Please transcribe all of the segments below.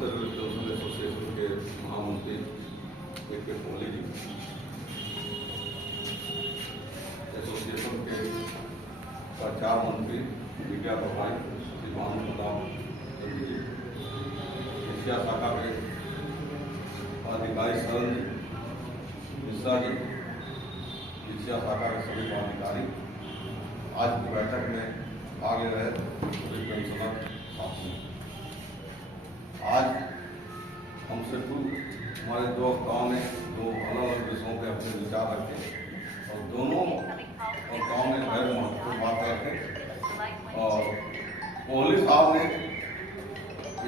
उत्तर pension association के महामंत्री के कोहली जी, एसोसिएशन के प्रचार मंत्री मीडिया प्रभारी श्री भानु प्रताप जी, एशिया शाखा के अधिकारी शरण मिश्रा जी, एशिया शाखा के सभी पदाधिकारी आज की बैठक में भाग ले रहे सभी पेंशनर साथियों। आज हमसे पूर्व हमारे दो वक्ताओं ने दो अलग अलग विषयों पर अपने विचार रखे और दोनों वक्ताओं ने गैर महत्वपूर्ण बात रखे। और कोहली साहब ने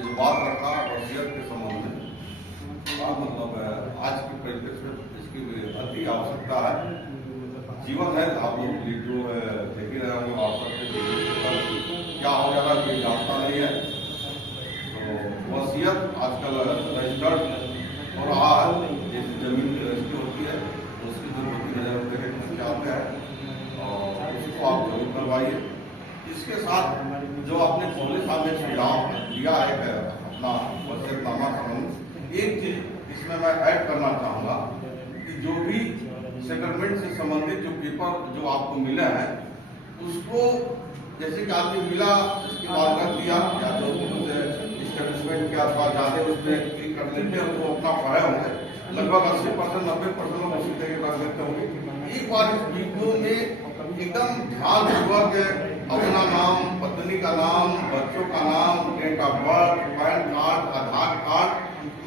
इस बात रखा वसीयत के संबंध में, मतलब आज की परिप्रेक्ष्य में इसकी अति आवश्यकता है। जीवन है, आप लोग जो देख ही रहे होंगे व्हाट्सएप क्या हो जा रहा है कोई जानता नहीं है। तो वसीयत आजकल रजिस्टर्ड हो रहा है, जैसे जमीन की रजिस्ट्री होती है उसकी जरूरत नजर होते हैं चाहते हैं और उसको आप जरूर करवाइए। इसके साथ जो आपने कोहली साहब ने सुझाव दिया है अपना वसीयतनामा संबंध, एक चीज इसमें मैं ऐड करना चाहूँगा कि जो भी सेटलमेंट से संबंधित जो पेपर जो आपको मिले हैं उसको जैसे कि आपने मिला इसकी बात कर दिया या जो स्टेटमेंट के आसपास जाते उसमें क्लिक कर लेते हैं तो अपना पढ़े होंगे, लगभग 80% 90% लोग उसी तरह कर लेते होंगे। एक बार इस वीडियो में एकदम ध्यानपूर्वक अपना नाम, पत्नी का नाम, बच्चों का नाम, date of birth, PAN card, Aadhaar card,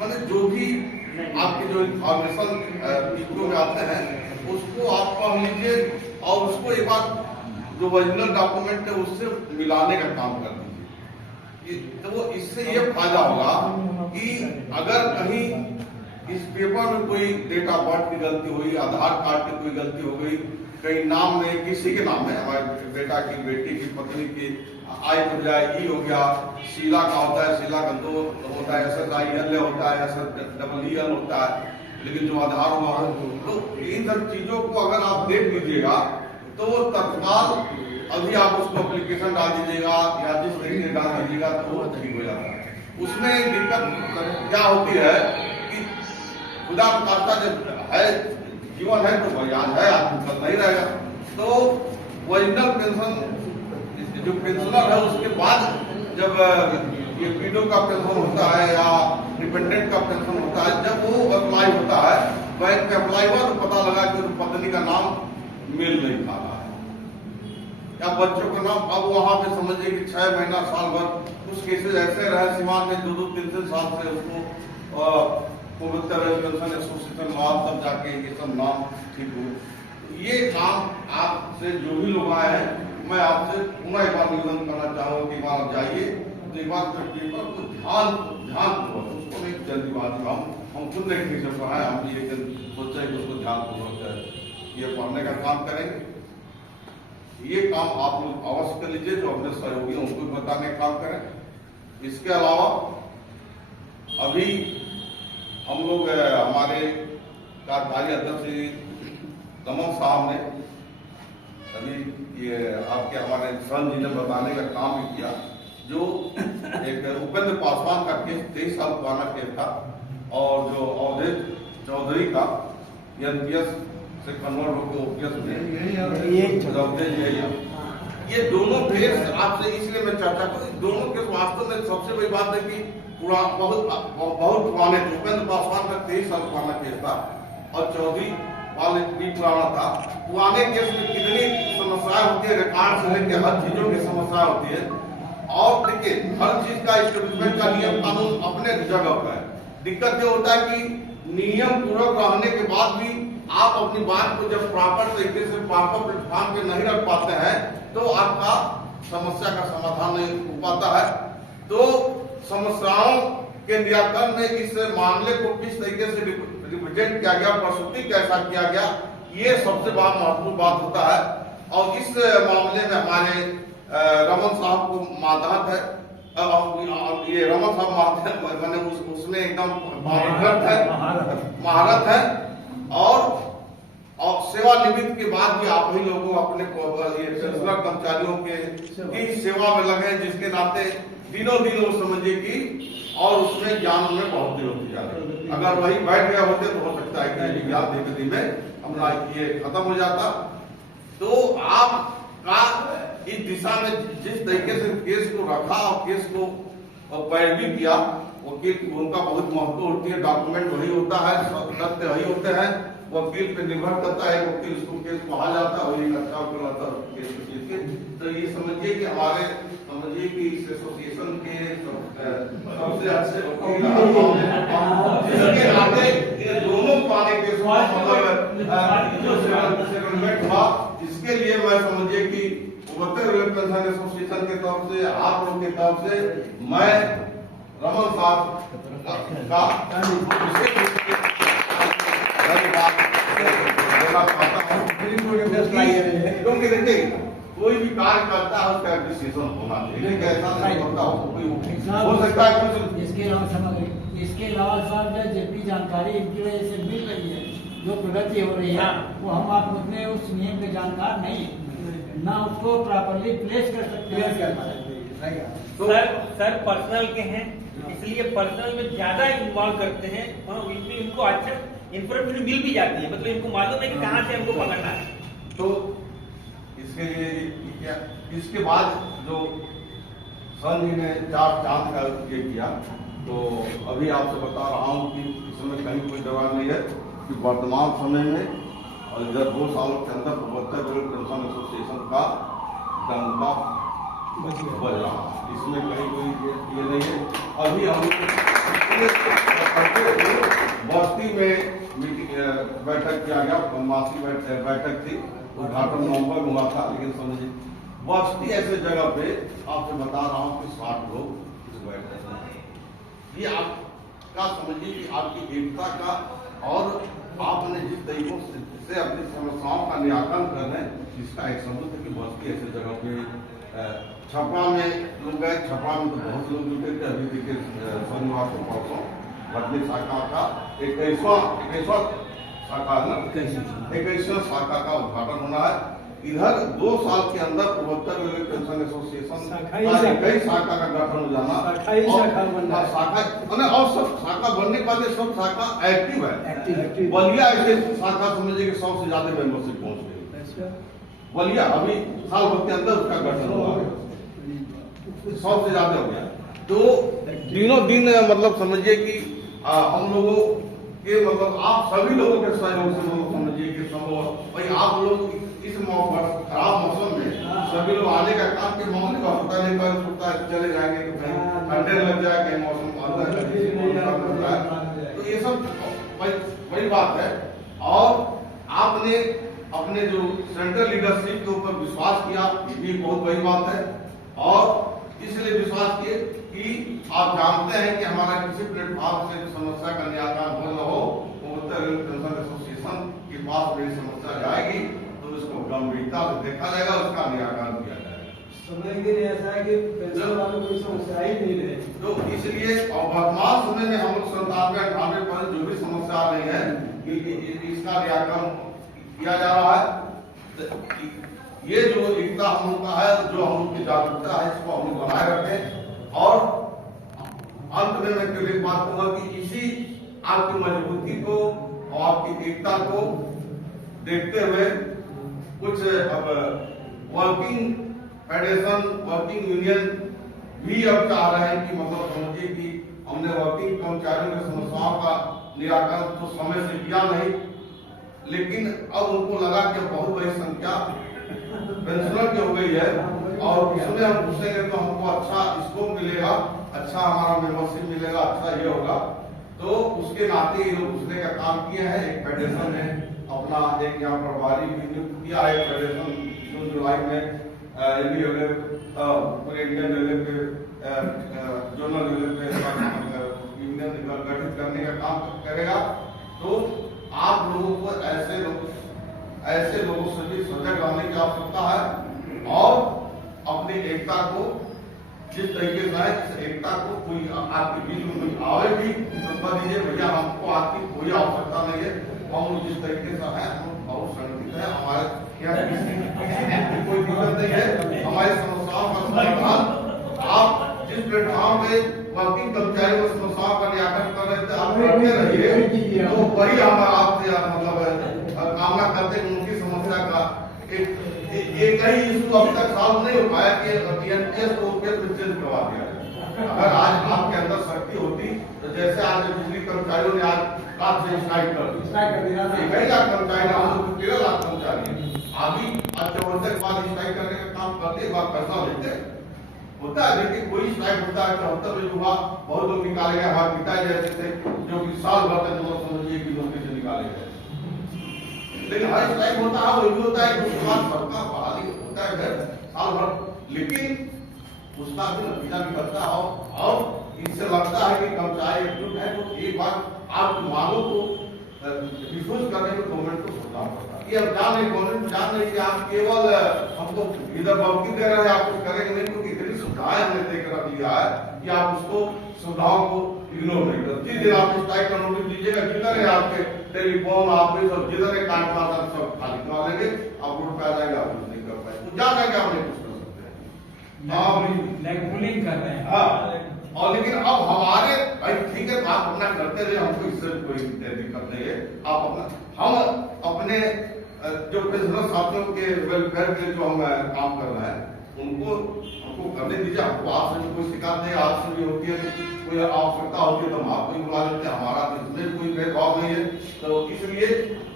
मतलब जो भी आपके जो इन्फॉर्मेशन वीडियो में आते हैं उसको आप पढ़ लीजिए और उसको एक बार जो ओरिजिनल डॉक्यूमेंट है उससे मिलाने का काम कर दीजिए। तो वो इससे ये फायदा होगा कि अगर कहीं इस पेपर में कोई डेट ऑफ बर्थ की गलती हुई, आधार कार्ड की कोई गलती हो गई, कहीं नाम में किसी के नाम में, हमारे बेटा की, बेटी की, पत्नी की आई हो जाए, ई हो गया, शीला का होता है, शीला का 2 होता है, SSIL होता है, SSEL होता है, लेकिन जो आधार होगा तो इन सब चीजों को अगर आप देख लीजिएगा तो वो तत्काल अभी आप उसको एप्लीकेशन डाल दीजिएगा या जिस तरीके डाल दीजिएगा तो वो ठीक हो जाता है। उसमें दिक्कत क्या होती है कि खुदा खास्ता जब है जीवन है तो बयान है, आदमी कल नहीं रहेगा। तो ओरिजिनल पेंशन जो पेंशनर है उसके बाद जब ये पीडो का पेंशन होता है या डिपेंडेंट का पेंशन होता है, जब वो अप्लाई होता है बैंक में अप्लाई हुआ तो पता लगा कि पत्नी का नाम मेल नहीं खा रहा है या बच्चों का नाम, अब वहां पे समझिए कि 6 महीना साल भर कुछ केसेस ऐसे रहे सीमान में 2-2, 3-3 साल से उसको पवित्र पेंशन एसोसिएशन हुआ तब जाके ये सब नाम ठीक हो। ये काम आपसे जो भी लोग आए हैं मैं आपसे पुनः एक बार निवेदन करना चाहूँगा कि बार जाइए तो एक बार पेपर को ध्यान उसको नहीं जल्दीबाजी में हम खुद नहीं ठीक से पढ़ाए, हम भी एक दिन सोचे कि उसको ध्यानपूर्वक ये पढ़ने का काम करेंगे। ये काम आप लोग अवश्य कर लीजिए, जो अपने सहयोगी उनको बताने का काम करें। इसके अलावा अभी हम लोग हमारे कार्यकारी अध्यक्ष रमन साहब ने अभी ये आपके हमारे सन जी ने बताने का काम भी किया, जो एक उपेंद्र पासवान का केस 23 साल पुराना केस था और जो अवधेश चौधरी का NPS से कन्वर्ट होकर OPS में ये दोनों केस आपसे इसलिए मैं चर्चा करूँ, दोनों केस वास्तव में सबसे बड़ी बात है कि बहुत पुराने, उपेंद्र पासवान का 23 साल पुराना केस था और चौधरी वाले भी पुराना था। पुराने केस में कितनी समस्याएं होती है, रिकॉर्ड से लेकर हर चीजों की समस्या होती है और देखिए हर चीज का स्टेटमेंट का नियम कानून अपने जगह पर है। दिक्कत ये होता है कि नियम पूर्वक रहने के बाद भी आप अपनी बात को जब प्रॉपर तरीके से प्रॉपर प्लेटफॉर्म पे नहीं रख पाते हैं तो आपका समस्या का समाधान नहीं हो पाता है। तो समस्याओं के निराकरण में इस मामले को किस तरीके से रिप्रेजेंट किया गया, प्रस्तुति कैसा किया गया, ये सबसे बड़ा महत्वपूर्ण बात होता है। और इस मामले में हमारे रमन साहब को मातहत है, ये रमन साहब मातहत मैंने उसमें एकदम महारत है और और सेवानिवृत्त के बाद भी आप ही लोगों अपने ये पेंशनर कर्मचारियों के की सेवा में लगे, जिसके नाते दिनों दिन वो समझिए कि और उसमें ज्ञान में बहुत देर होती जा रही। अगर वही बैठ गया होते तो हो सकता है कि ज्ञान धीरे धीरे अपना ये खत्म हो जाता। तो आपका इस दिशा में जिस तरीके से केस को रखा और केस को पैरवी किया, वकील उनका बहुत महत्व होती है। डॉक्यूमेंट वही होता है, तथ्य वही होते हैं, वकील पे निर्भर करता है वकील उसको केस कहा जाता है, वही अच्छा होता है केस के। तो ये समझिए कि हमारे समझिए कि इस एसोसिएशन के सबसे अच्छे वकील जिसके नाते ये दोनों पाने के जो सेटलमेंट हुआ, इसके लिए मैं समझिए कि उत्तर रेलवे पेंशन एसोसिएशन के तरफ से, आप लोगों की तरफ से मैं रमन साहब का क्योंकि देखिए कोई भी कार्य करता है उसका डिसीजन होना चाहिए, ऐसा नहीं होता हो सकता है कुछ। इसके अलावा साहब जितनी जानकारी इनकी वजह से मिल रही है, जो प्रगति हो रही है, वो हम आप उतने उस नियम के जानकार नहीं, ना उसको प्रॉपर्ली प्लेस कर सकते हैं। सर पर्सनल के हैं, इसलिए पर्सनल में ज्यादा इन्वॉल्व करते हैं, इनको अच्छा इन्फॉर्मेशन मिल भी जाती है, मतलब इनको मालूम है कि कहाँ से हमको पकड़ना है। तो इसके लिए क्या, इसके बाद जो सन जी ने 4 चांद का ये किया, तो अभी आपसे बता रहा हूँ कि इस समय कहीं कोई जवाब नहीं है कि वर्तमान समय में और इधर 2 सालों के अंदर उत्तर रेलवे पेंशन एसोसिएशन का डंका बज रहा, इसमें कहीं कोई ये नहीं है। अभी हम बस्ती में बैठक किया गया, मासिक बैठक थी, उद्घाटन नवंबर में हुआ था, लेकिन समझिए बस्ती ऐसे जगह पे आपसे बता रहा हूँ कि 60 लोग इस बैठक में, ये आपका समझिए कि आपकी एकता का और आपने जिस तरीकों से अपनी समस्याओं का निराकरण कर रहे हैं, इसका एक सबूत है कि बस्ती ऐसे जगह पे छपरा में लोग गए, छपरा में तो बहुत लोग जुटे थे। अभी देखिए शनिवार को परसों बदली शाखा का 21वां शाखा ना 21वां शाखा का उद्घाटन होना है। इधर 2 साल के अंदर पूर्वोत्तर रेलवे पेंशन एसोसिएशन कई शाखा का गठन हो जाना, शाखा और सब शाखा बनने के बाद सब शाखा एक्टिव है। बलिया ऐसे शाखा समझिए कि 100 से ज्यादा मेंबरशिप पहुंच गई। बलिया अभी साल भर के अंदर उसका गठन हुआ, 100 से ज्यादा हो गया। तो दिनों दिन मतलब समझिए कि हम लोगों के मतलब आप सभी लोगों के सहयोग से समझिए कि संभव भाई आप लोग इस खराब मौसम में सभी लोग आने का काम के मामले का होता नहीं, कल होता है चले जाएंगे तो कहीं ठंडे लग जाए, कहीं मौसम होता है, तो ये सब बड़ी बात है। और आपने अपने जो सेंट्रल लीडरशिप के ऊपर विश्वास किया, ये भी बहुत बड़ी बात है। और इसलिए विश्वास किए कि आप जानते हैं कि हमारा किसी प्लेटफॉर्म से समस्या का निराकरण हो न हो, उत्तर रेलवे पेंशन एसोसिएशन के पास मेरी समस्या जाएगी तो उसको गंभीरता से देखा जाएगा, उसका निराकरण किया जाएगा। समय के लिए ऐसा है कि पेंशन वालों को कोई समस्या ही नहीं रहे, तो इसलिए और वर्तमान समय में हम लोग 97-98% जो भी समस्या आ रही है इसका निराकरण किया जा रहा है। ये जो एकता हम लोग का है, जो हम लोग की जागरूकता है, इसको हम लोग बनाए रखें। और अंत में मैं केवल एक बात कहूंगा कि इसी आपकी मजबूती को और आपकी एकता को देखते हुए कुछ अब वर्किंग फेडरेशन, वर्किंग यूनियन भी अब चाह रहे हैं कि मतलब समझिए कि हमने वर्किंग कर्मचारियों की समस्याओं का निराकरण तो समय से किया नहीं, लेकिन अब उनको लगा कि बहुत बड़ी संख्या पेंशनर की हो गई है और उसमें हम घुसेंगे तो हमको अच्छा स्कोप मिलेगा, अच्छा हमारा मेंबरशिप मिलेगा, अच्छा ये होगा। तो उसके नाते ये लोग घुसने का काम किए हैं। एक फेडरेशन ने अपना एक यहाँ प्रभारी भी नियुक्त किया है। फेडरेशन जून जुलाई में पूरे इंडियन रेलवे पे जोनल रेलवे पे यूनियन गठित करने का काम करेगा। तो आप लोगों को ऐसे लोगों से भी सजग रहने की आवश्यकता है और अपनी एकता को जिस तरीके से है, इस एकता को कोई आपके बीच में कोई आवे भी तो बता दीजिए भैया हमको आपकी कोई आवश्यकता नहीं है, हम जिस तरीके से है हम बहुत और संगठित है। हमारे यहाँ किसी कोई दिक्कत नहीं है। हमारी समस्याओं का समाधान आप जिस प्लेटफॉर्म पे वर्किंग कर्मचारियों की समस्याओं का निराकरण कर रहे थे आप करते रहिए, तो वही हम आपसे मतलब कामना करते हैं। उनकी समस्या का एक ही इशू अब तक सॉल्व नहीं हो पाया कि टीएनटीएस को चेंज करवा दिया जाए। अगर आज आपके अंदर शक्ति होती तो जैसे आज बिजली कर्मचारियों ने आज रात से स्ट्राइक कर दिया, 1 लाख कर्मचारी हम लोग 13 लाख कर्मचारी हैं। अभी आज 54 के बाद स्ट्राइक करने का काम करते बाद पैसा लेते होता है, लेकिन कोई स्ट्राइक होता है 74 में हुआ, बहुत लोग निकाले गए। हमारे पिता जैसे थे जो कि साल भर तक जो समझिए कि नौकरी से निकाले गए। लेकिन हर स्ट्राइक होता है, वो भी होता है कि उसके बाद सबका बहाली होता है साल भर, लेकिन उसका भी नतीजा निकलता हो और इससे लगता है कि कर्मचारी एकजुट है। तो एक बार आप मांगों को डिफ्यूज करने में गवर्नमेंट को सोचना पड़ता है। ये अब गवर्नमेंट जान रही कि आप केवल हमको इधर बमकी दे रहे हैं, आप कुछ करेंगे नहीं, क्योंकि इतनी सुविधाएं हमने देकर रख दिया है कि आप उसको सुविधाओं को इग्नोर नहीं करते। जिस दिन आप स्ट्राइक का नोटिस दीजिएगा, जितने आपके टेलीफोन आपके सब जितने काम सब खाली करवा लेंगे, आप रोड पे आ जाएंगे, आप कुछ नहीं कर पाए। तो जान है कि आप नहीं कुछ कर सकते हैं, बुलिंग कर रहे हैं। हाँ, और लेकिन अब हमारे भाई ठीक है, आप अपना करते रहे, हमको इससे कोई दिक्कत नहीं है। आप अपना, हम अपने जो पेंशनर साथियों के वेलफेयर के जो हम काम कर रहे हैं उनको हमको करने दीजिए। हमको आपसे भी कोई शिकायत नहीं, आपसे भी होती है, कोई आवश्यकता होती है तो हम आपको ही बुला लेते हैं। हमारा इसमें कोई भेदभाव नहीं है। तो इसलिए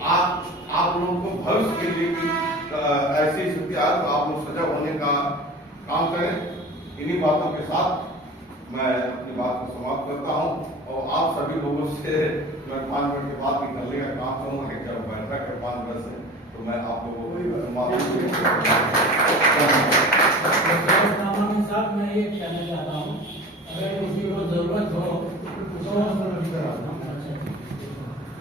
आप लोगों को भविष्य के लिए भी ऐसी स्थिति आए तो आप लोग सजग होने का काम करें। इन्हीं बातों के साथ मैं अपनी बात को समाप्त करता हूं और आप सभी लोगों से मैं 5 मिनट के बाद निकलने का काम करूंगा। जब बैठक है 5 बजे से, तो मैं आप लोगों को साहब मैं ये कहना चाहता हूँ